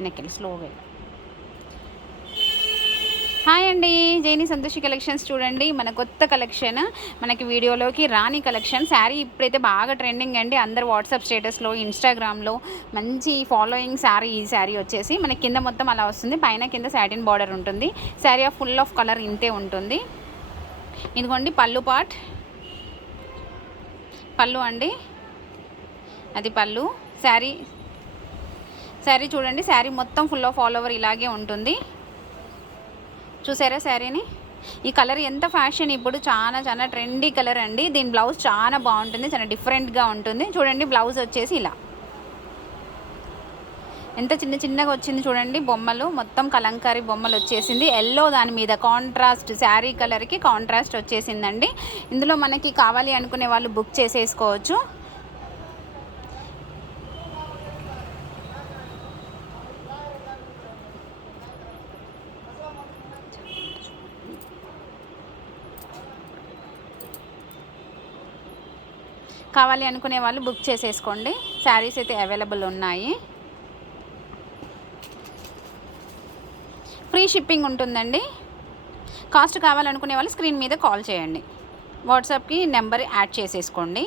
వెనక్కి స్లోగా హాయ్ అండి జైని సంతోషి కలెక్షన్స్ చూడండి. మన కొత్త కలెక్షన్ మనకి వీడియోలోకి రాని కలెక్షన్. శారీ ఇప్పుడైతే బాగా ట్రెండింగ్ అండి. అందరు వాట్సాప్ స్టేటస్లో ఇన్స్టాగ్రామ్లో మంచి ఫాలోయింగ్ శారీ ఈ శారీ వచ్చేసి మనకి కింద మొత్తం అలా వస్తుంది. పైన కింద శాటిన్ బార్డర్ ఉంటుంది. శారీ ఫుల్ ఆఫ్ కలర్ ఇంతే ఉంటుంది. ఇదిగోండి పళ్ళు పాట్ పళ్ళు అండి. అది పళ్ళు. శారీ శారీ చూడండి శారీ మొత్తం ఫుల్ ఆఫ్ ఆల్ ఓవర్ ఇలాగే ఉంటుంది. చూసారా శారీని? ఈ కలర్ ఎంత ఫ్యాషన్ ఇప్పుడు చాలా చాలా ట్రెండీ కలర్ అండి. దీని బ్లౌజ్ చాలా బాగుంటుంది చాలా డిఫరెంట్గా ఉంటుంది. చూడండి బ్లౌజ్ వచ్చేసి ఇలా. ఎంత చిన్న చిన్నగా వచ్చింది చూడండి బొమ్మలు. మొత్తం కలంకారీ బొమ్మలు వచ్చేసింది. ఎల్లో దాని మీద కాంట్రాస్ట్ శారీ కలర్కి కాంట్రాస్ట్ వచ్చేసిందండి. ఇందులో మనకి కావాలి అనుకునే వాళ్ళు బుక్ చేసేసుకోవచ్చు. కావాలి అనుకునే వాళ్ళు బుక్ చేసేసుకోండి. శారీస్ అయితే అవైలబుల్ ఉన్నాయి. ఫ్రీ షిప్పింగ్ ఉంటుందండి. కాస్ట్ కావాలనుకునే వాళ్ళు స్క్రీన్ మీద కాల్ చేయండి. వాట్సాప్కి నెంబర్ యాడ్ చేసేసుకోండి.